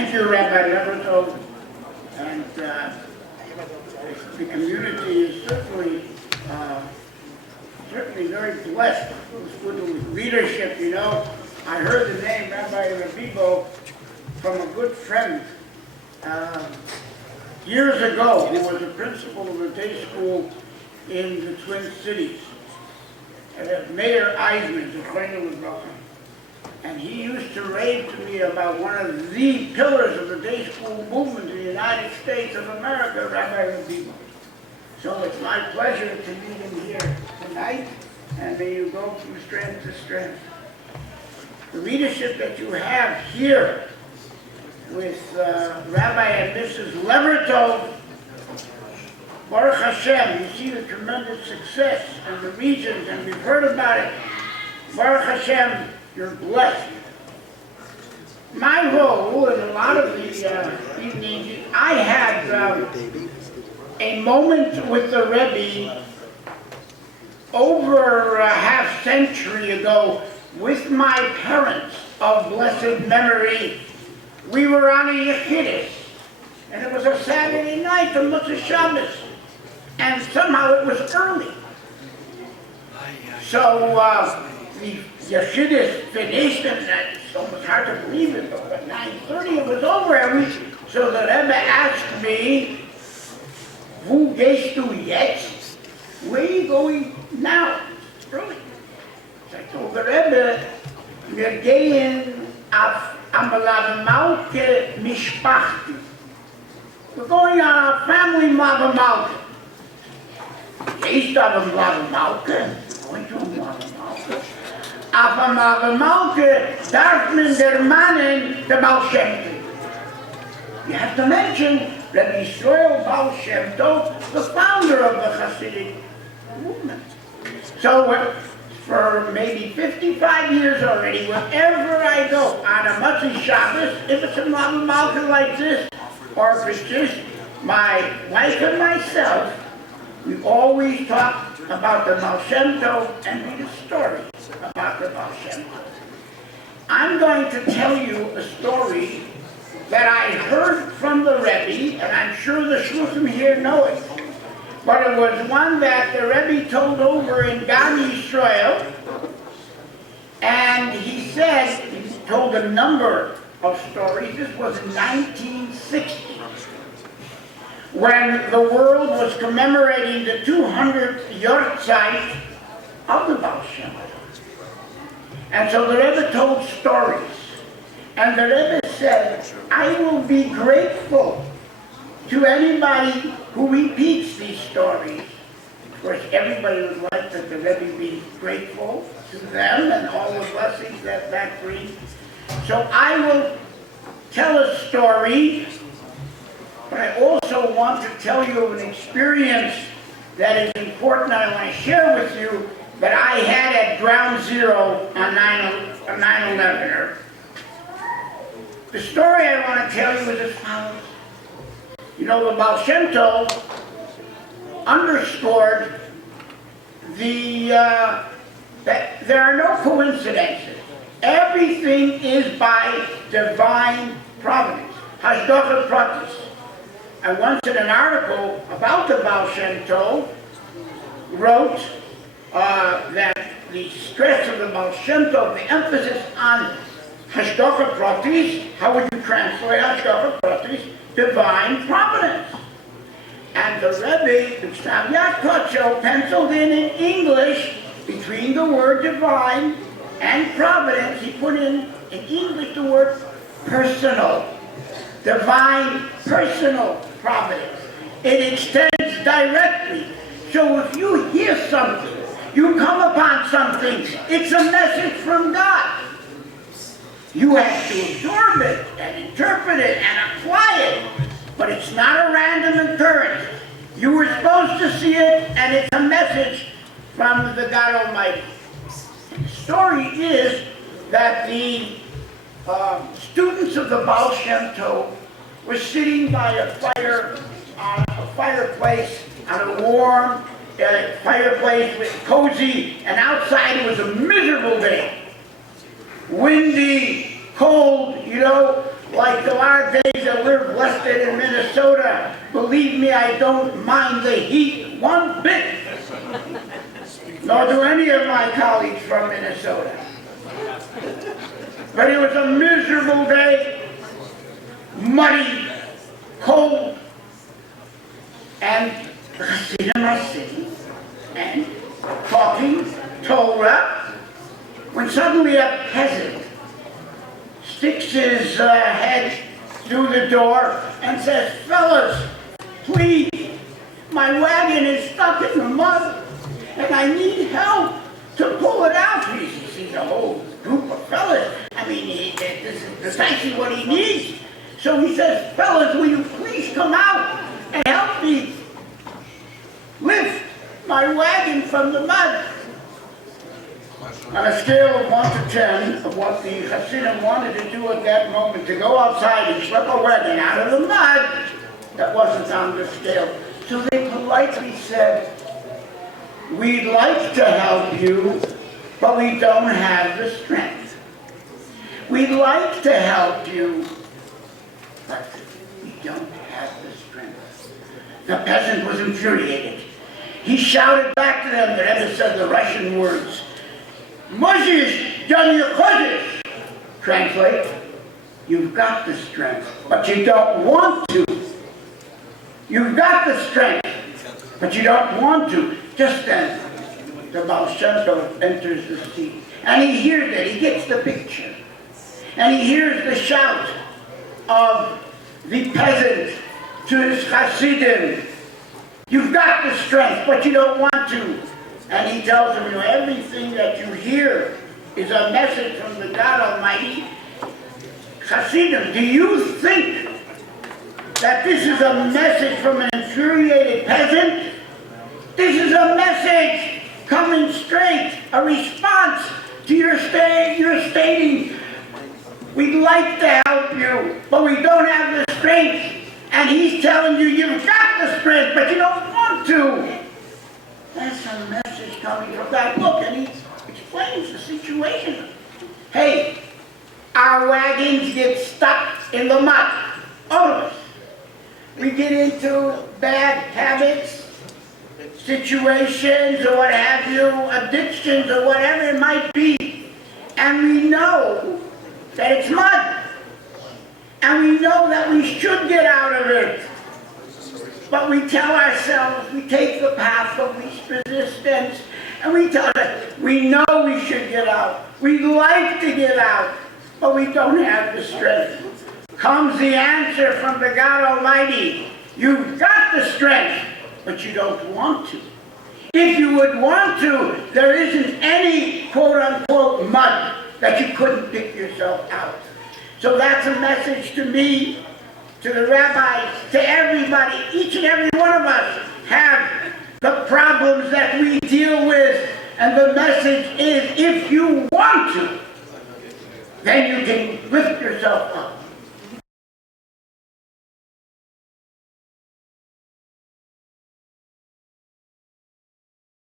Thank you, Rabbi Levertov. And the community is certainly very blessed with leadership. You know, I heard the name Rabbi Rabibo from a good friend years ago, who was the principal of a day school in the Twin Cities. Mayor Eisman, the Kohen was broken. And he used to rave to me about one of the pillars of the day school movement in the United States of America, Rabbi Rabibo. So it's my pleasure to meet him here tonight, and may you go from strength to strength. The leadership that you have here with Rabbi and Mrs. Levertov, Baruch Hashem, you see the tremendous success in the regions, and we've heard about it. Baruch Hashem, you're blessed. My role in a lot of these evenings, I had a moment with the Rebbe over a half century ago with my parents of blessed memory. We were on a Kinus, and it was a Saturday night, the Motzei Shabbos, and somehow it was early. So the Yeshidus finished, and it's almost hard to believe it, but at 9:30 it was over, and so the Rebbe asked me, "Wo gehst du jetzt?" Where are you going now? It's early. So I told the Rebbe, wir gehen auf Melave Malka Mishpachti. We're going on our family Melave Malka. Gehst du auf Melave Malka? Going to Melave Malka. Auf Melave Malka darf man der Mannen der Baal Shem Tov. You have to mention Rabbi Yisrael Baal Shem Tov, the founder of the Hasidic movement. So for maybe 55 years already, wherever I go on a Motzei Shabbos, if it's a Melave Malka like this, or if it's just my wife and myself, we always talk about the Baal Shem Tov and read a story about the Baal Shem Tov. I'm going to tell you a story that I heard from the Rebbe, and I'm sure the Hashluchim here know it. But it was one that the Rebbe told over in Gan Yisrael, and he said, he told a number of stories. This was in 1960, when the world was commemorating the 200th Yortzeit of the Baal Shem Tov. And so the Rebbe told stories, and the Rebbe said, I will be grateful to anybody who repeats these stories. Of course, everybody would like that the Rebbe be grateful to them and all the blessings that that brings. So I will tell a story, but I also want to tell you of an experience that is important I want to share with you that I had at Ground Zero on 9/11. The story I want to tell you is as follows. You know, the Baal Shem Tov underscored that there are no coincidences. Everything is by divine providence. Hashluchim pratis. I once in an article about the Baal Shem Tov wrote that the stress of the Baal Shem Tov, the emphasis on Hashluchim pratis, how would you translate Hashluchim pratis? Divine providence. And the Rebbe, the Tzaviyat Kocho, penciled in English, between the word divine and providence, he put in English the word personal. Divine personal providence. It extends directly. So if you hear something, you come upon something, it's a message from God. You have to absorb it and interpret it and apply it, but it's not a random occurrence. You were supposed to see it, and it's a message from the God Almighty. The story is that the students of the Baal Shem Tov were sitting by a fire, on a fireplace, on a warm fireplace with cozy, and outside it was a miserable day. Windy, cold, you know, like our are days that we're blessed in Minnesota. Believe me, I don't mind the heat one bit. Nor do any of my colleagues from Minnesota. But it was a miserable day, muddy, cold, and the Hasidim are sitting and talking Torah when suddenly a peasant sticks his head through the door and says, "Fellas, please, my wagon is stuck in the mud and I need help to pull it out." He sees a whole group of fellas. I mean, this is precisely what he needs. So he says, "Fellas, will you please come out and help me lift my wagon from the mud?" On a scale of 1 to 10 of what the Hasidim wanted to do at that moment, to go outside and slip a wagon out of the mud, that wasn't on the scale. So they politely said, "We'd like to help you, but we don't have the strength. We'd like to help you, but we don't have the strength." The peasant was infuriated. He shouted back to them, but Rebbe said the Russian words, "Moshe, translate, you've got the strength, but you don't want to. You've got the strength, but you don't want to." Just then, the Baal Shem Tov enters the scene, and he hears it, he gets the picture. And he hears the shout of the peasant to his Hasidim, "You've got the strength, but you don't want to." And he tells them, everything that you hear is a message from the God Almighty. Hasidim, do you think that this is a message from an infuriated peasant? This is a message coming straight, a response to your stating, "We'd like to help you, but we don't have the strength." And he's telling you, you've got the strength, but you don't want to. That's a message coming from God. Look, and he explains the situation. Hey, our wagons get stuck in the mud. All of us. We get into bad habits, situations, or what have you, addictions, or whatever it might be. And we know that it's mud. And we know that we should get out of it. But we tell ourselves, we take the path of least resistance, and we tell us, we know we should get out. We'd like to get out, but we don't have the strength. Comes the answer from the God Almighty. You've got the strength, but you don't want to. If you would want to, there isn't any quote-unquote mud that you couldn't pick yourself out. So that's a message to me, to the rabbis, to everybody. Each and every one of us have the problems that we deal with. And the message is, if you want to, then you can lift yourself up.